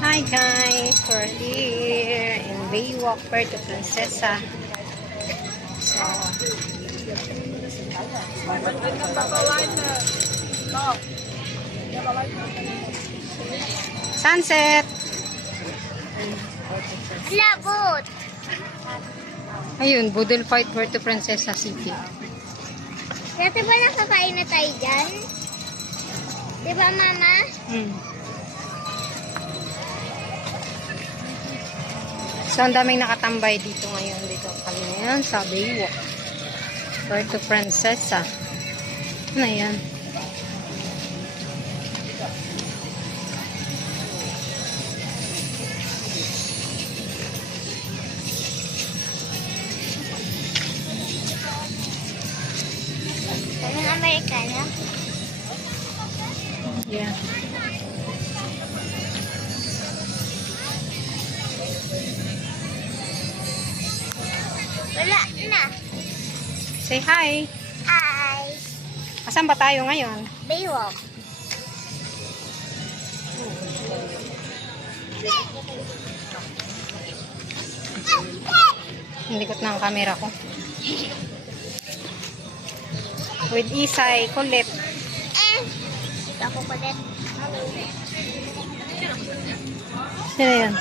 Hi guys, we're here in Baywalk, Puerto Princesa. So, sunset. Labot! Ayun, Boodle Fight, Puerto Princesa City. Dati ba nakakain na tayo dyan? Di ba, Mama? So, ang daming nakatambay dito ngayon. Dito kami ngayon sa Baywalk, Puerto Princesa. Ano yan? Anong Amerikano? Yeah. Wala na. Say hi. Hi. Asan ba tayo ngayon? Baywalk. Hindi ko na ang camera ko. With Isay, Colette. Ako ko din. Sino yan?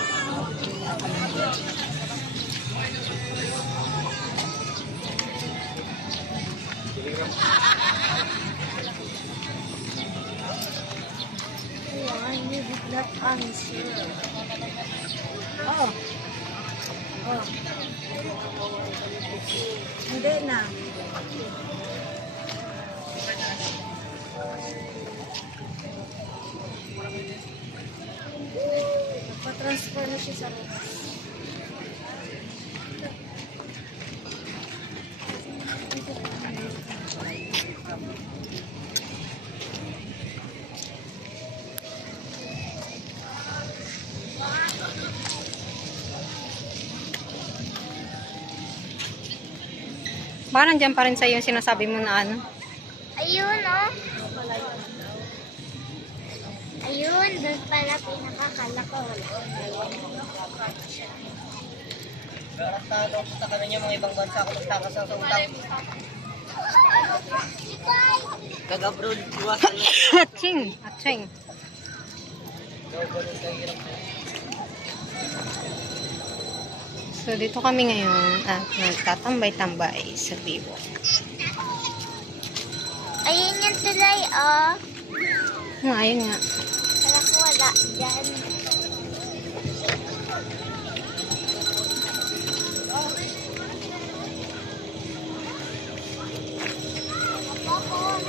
You did not answer. Oh. Oh. Hindi na. Pa-transfer na siya sa Rojas. Baka nandyan pa rin sa'yo yung sinasabi mo na ano? Ayun, oh. Ayun, doon pala pinakakala ko. Karastado, punta kami niyo mga ibang bansa kung magtakas ang utang. Gag-abroad, iwasan mo. Atching! Atching! So, dito kami ngayon at nagtatambay-tambay sa Baywalk. Ayun yung tulay, oh. Ayun nga. Kala ko wala dyan.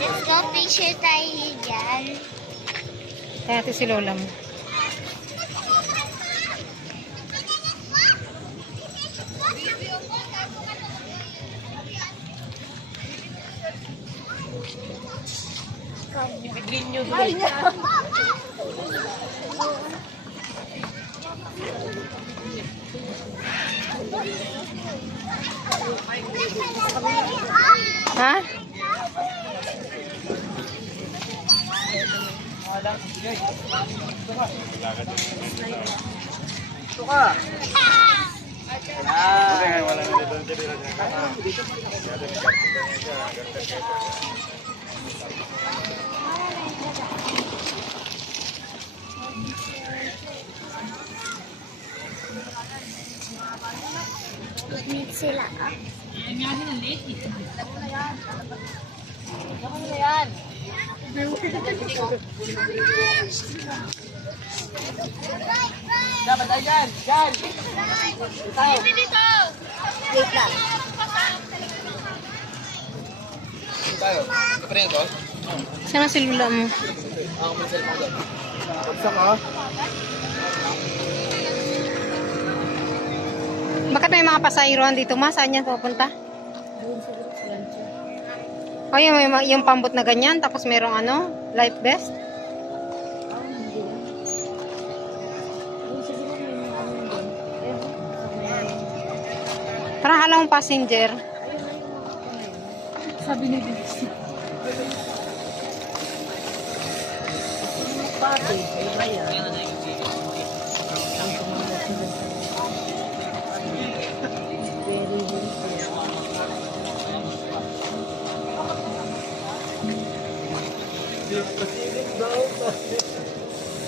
Let's go picture tayo dyan. Kaya natin si Lola mo. Bigrin nyo doon. Ha? Ito ka. Meet sila, oh. Dapat tayo dyan. Dyan. Tayo. Wait lang. Tayo. Kapre ito? Saan ang si Lola mo? Ako may cellphone doon. Pagsak ka. Bakit may mga pasayroan dito, ma? Saan yan pupunta? O, yung pambot na ganyan, tapos merong ano, life vest. Parang halawang passenger. Sabi ni Dixie. Pati, may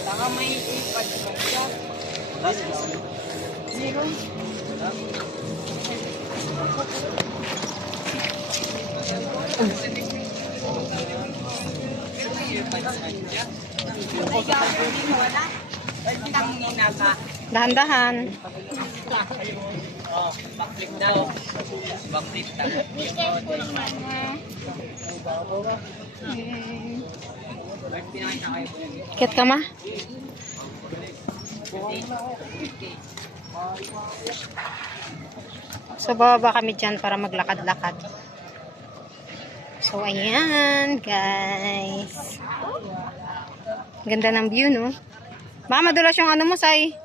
Saka may ipad siya. Zero. Dahan-dahan. Backflip daw. Backflip daw. Be careful naman ha. Kit ka ma? So, bababa kami dyan para maglakad-lakad. So, ayan, guys. Ganda ng view, no? Baka madulas yung ano mo, Sai.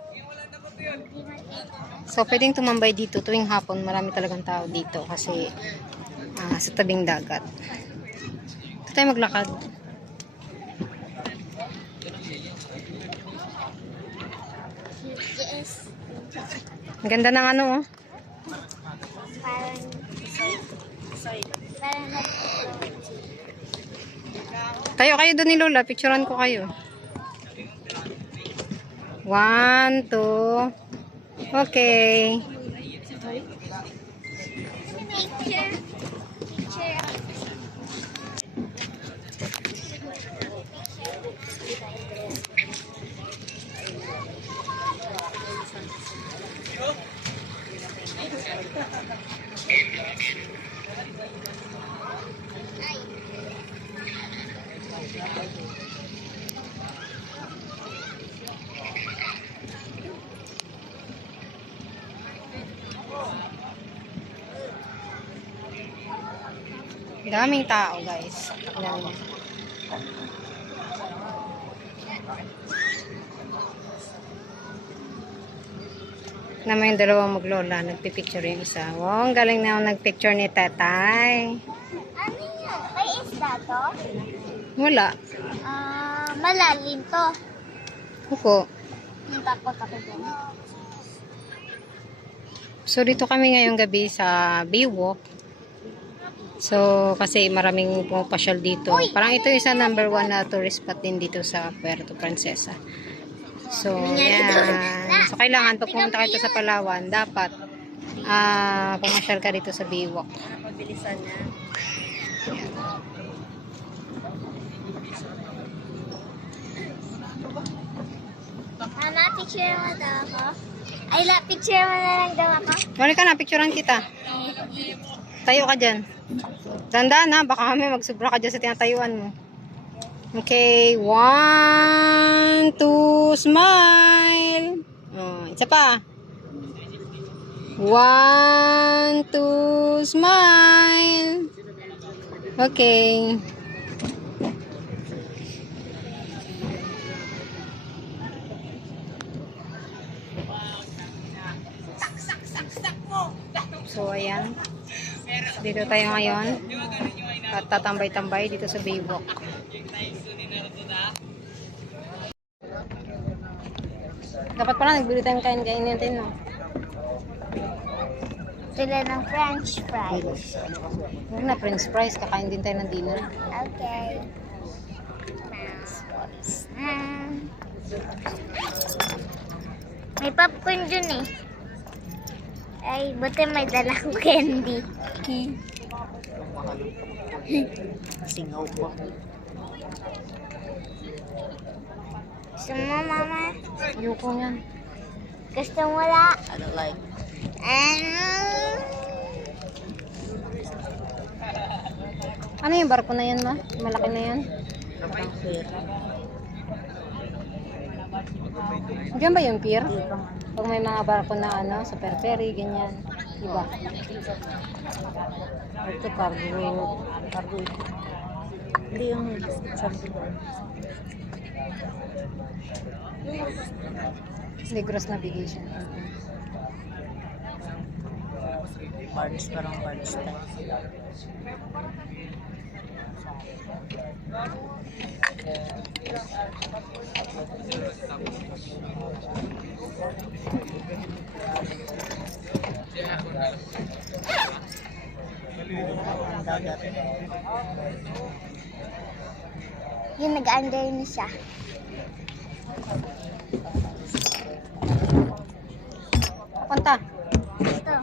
So, pwedeng tumambay dito tuwing hapon. Marami talagang tao dito kasi sa tabing dagat. Ito tayo maglakad. Yes. Ang ganda ng ano, oh. Parang Tayo kayo doon ni Lola. Picturean ko kayo. 1, 2. Okay. picture. Picture. Daming tao, guys. Daming. Naman yung dalawang maglola. Nagpipicture yung isa. Wow, ang galing na nagpicture ni Tatay. Ano yun? May isda to? Wala. Malalim to. Opo. Takot ako dyan. So, dito kami ngayong gabi sa Baywalk. So, kasi maraming pumapasyal dito. Parang ito yung isa number 1 na tourist spot din dito sa Puerto Princesa. So, yan. So, kailangan pag pumunta kayo sa Palawan, dapat pumasyal ka dito sa Baywalk. Pabilisan na. Mama, picture mo daw ako? Ay, picture mo na lang daw ako? Wala ka na, picturean kita. Tayo ka dyan. Tandaan na, baka kami magsubra ka dyan sa tinatayuan mo. Okay, 1, 2, smile. Oh, isa pa. 1, 2, smile. Okay. So, ayan. Dito tayo ngayon. At tatambay-tambay dito sa Baywalk. Dapat pala nagbili tayong kain-kain natin, no? Sila ng french fries. Huwag na, french fries. Kakain din tayo ng dinner. Okay. Mouse voice. May popcorn dun eh. Ay, buti may dalang candy. Singaw po. Gusto mo, mama? Ayoko yan. Gusto mo la? I don't like. Ano yung barko na yan, ma? Malaki na yan. Diyan ba yung pier? Pag may mga barko na ano, sa ferry, ganyan. Diba? Ito, cargo. Cargo ito. Hindi yung sabi ko. Negros navigation. Barge, parang barge type. Yung nag-under na siya. Punta. Ito.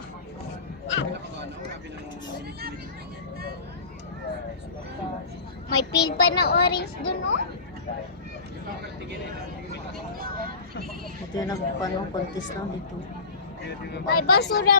May peel pa na orange dun, oh. Ito yung nagpano contest lang dito. May basura